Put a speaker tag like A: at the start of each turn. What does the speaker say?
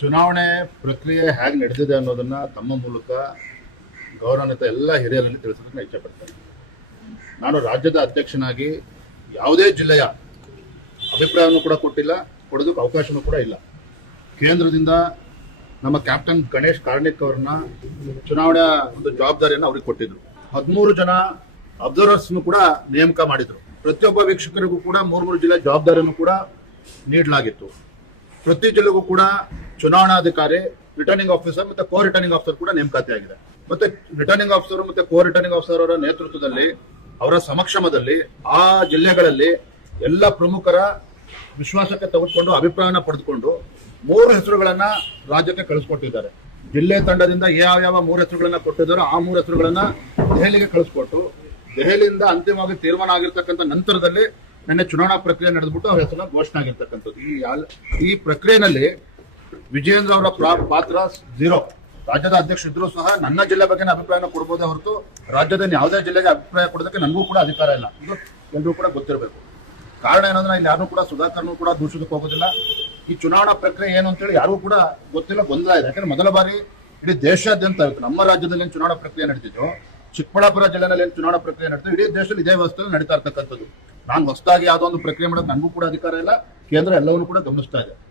A: ಚುನಾವಣೆ ಪ್ರಕ್ರಿಯೆ ಹೇಗೆ ನಡೆದಿದೆ ಅನ್ನೋದನ್ನ ತಮ್ಮ ಮೂಲಕ ಗೌರವಾನ್ವಿತ ಎಲ್ಲ ಹಿರಿಯರಲ್ಲಿ ತಿಳಿಸೋದಕ್ಕೆ ಇಚ್ಛೆ ಇಚ್ಛೆಪಡ್ತೇನೆ. ನಾನು ರಾಜ್ಯದ ಅಧ್ಯಕ್ಷನಾಗಿ ಯಾವುದೇ ಜಿಲ್ಲೆಯ ಅಭಿಪ್ರಾಯವನ್ನು ಕೂಡ ಕೊಟ್ಟಿಲ್ಲ, ಕೊಡೋದಕ್ಕೆ ಅವಕಾಶವೂ ಕೂಡ ಇಲ್ಲ. ಕೇಂದ್ರದಿಂದ ನಮ್ಮ ಕ್ಯಾಪ್ಟನ್ ಗಣೇಶ್ ಕಾರ್ಣಿಕ್ ಅವ್ರನ್ನ ಚುನಾವಣೆಯ ಒಂದು ಜವಾಬ್ದಾರಿಯನ್ನು ಅವ್ರಿಗೆ ಕೊಟ್ಟಿದ್ರು. ಹದಿಮೂರು ಜನ ಅಬ್ಸರ್ವರ್ಸ್ನು ಕೂಡ ನೇಮಕ ಮಾಡಿದ್ರು. ಪ್ರತಿಯೊಬ್ಬ ವೀಕ್ಷಕರಿಗೂ ಕೂಡ ಮೂರು ಮೂರು ಜಿಲ್ಲೆ ಜವಾಬ್ದಾರಿಯನ್ನು ಕೂಡ ನೀಡಲಾಗಿತ್ತು. ಪ್ರತಿ ಜಿಲ್ಲೆಗೂ ಕೂಡ ಚುನಾವಣಾಧಿಕಾರಿ ರಿಟರ್ನಿಂಗ್ ಆಫೀಸರ್ ಮತ್ತೆ ಕೋ ರಿಟರ್ನಿಂಗ್ ಆಫೀಸರ್ ಕೂಡ ನೇಮಕಾತಿ ಆಗಿದೆ. ಮತ್ತೆ ರಿಟರ್ನಿಂಗ್ ಆಫೀಸರ್ ಮತ್ತೆ ಕೋ ರಿಟರ್ನಿಂಗ್ ಆಫೀಸರ್ ಅವರ ನೇತೃತ್ವದಲ್ಲಿ, ಅವರ ಸಮಕ್ಷಮದಲ್ಲಿ, ಆ ಜಿಲ್ಲೆಗಳಲ್ಲಿ ಎಲ್ಲ ಪ್ರಮುಖರ ವಿಶ್ವಾಸಕ್ಕೆ ತೆಗೆದುಕೊಂಡು ಅಭಿಪ್ರಾಯನ ಪಡೆದುಕೊಂಡು ಮೂರು ಹೆಸರುಗಳನ್ನ ರಾಜ್ಯಕ್ಕೆ ಕಳಿಸ್ಕೊಟ್ಟಿದ್ದಾರೆ. ಜಿಲ್ಲೆ ತಂಡದಿಂದ ಯಾವ ಯಾವ ಮೂರು ಹೆಸರುಗಳನ್ನ ಕೊಟ್ಟಿದ್ದಾರೋ ಆ ಮೂರು ಹೆಸರುಗಳನ್ನ ದೆಹಲಿಗೆ ಕಳಿಸ್ಕೊಟ್ಟು, ದೆಹಲಿಯಿಂದ ಅಂತಿಮವಾಗಿ ತೀರ್ಮಾನ ಆಗಿರ್ತಕ್ಕಂಥ ನಂತರದಲ್ಲಿ ನಿನ್ನೆ ಚುನಾವಣಾ ಪ್ರಕ್ರಿಯೆ ನಡೆದ್ಬಿಟ್ಟು ಅವ್ರ ಹೆಸರನ್ನ ಘೋಷಣೆ ಆಗಿರ್ತಕ್ಕಂಥದ್ದು. ಈ ಈ ಪ್ರಕ್ರಿಯೆನಲ್ಲಿ ವಿಜಯೇಂದ್ರ ಅವರ ಪಾತ್ರ ಝೀರೋ ರಾಜ್ಯದ ಅಧ್ಯಕ್ಷ ಇದ್ರು ಸಹ ನನ್ನ ಜಿಲ್ಲೆ ಬಗ್ಗೆ ಅಭಿಪ್ರಾಯನ ಕೊಡ್ಬೋದೇ ಹೊರತು ರಾಜ್ಯದ ಯಾವುದೇ ಜಿಲ್ಲೆಗೆ ಅಭಿಪ್ರಾಯ ಕೊಡೋದಕ್ಕೆ ನನಗೂ ಕೂಡ ಅಧಿಕಾರ ಇಲ್ಲ. ಇದು ಎಲ್ರಿಗೂ ಕೂಡ ಗೊತ್ತಿರಬೇಕು. ಕಾರಣ ಏನಂದ್ರೆ ಇಲ್ಲಿ ಯಾರು ಕೂಡ ಸುಧಾಕರ್ನು ಕೂಡ ದೂಷಿಸಕ್ಕೆ ಹೋಗೋದಿಲ್ಲ. ಈ ಚುನಾವಣಾ ಪ್ರಕ್ರಿಯೆ ಏನು ಅಂತೇಳಿ ಯಾರಿಗೂ ಕೂಡ ಗೊತ್ತಿಲ್ಲ, ಗೊಂದಲ ಇದೆ. ಯಾಕಂದ್ರೆ ಮೊದಲ ಬಾರಿ ಇಡೀ ದೇಶಾದ್ಯಂತ ಇವತ್ತು ನಮ್ಮ ರಾಜ್ಯದಲ್ಲಿ ಚುನಾವಣಾ ಪ್ರಕ್ರಿಯೆ ನಡೀತಿತ್ತು ಚಿಕ್ಕಬಳ್ಳಾಪುರ ಜಿಲ್ಲೆನಲ್ಲಿ ಏನು ಚುನಾವಣಾ ಪ್ರಕ್ರಿಯೆ ನಡೀತು ಇಡೀ ದೇಶದಲ್ಲಿ ಇದೇ ವ್ಯವಸ್ಥೆಯಲ್ಲಿ ನಡೀತಾ ಇರ್ತಕ್ಕಂಥದ್ದು. ನಾನು ಹೊಸದಾಗಿ ಯಾವುದೋ ಒಂದು ಪ್ರಕ್ರಿಯೆ ಮಾಡೋದು ನನಗೂ ಕೂಡ ಅಧಿಕಾರ ಇಲ್ಲ. ಕೇಂದ್ರ ಎಲ್ಲವನ್ನೂ ಕೂಡ ಗಮನಿಸ್ತಾ ಇದೆ.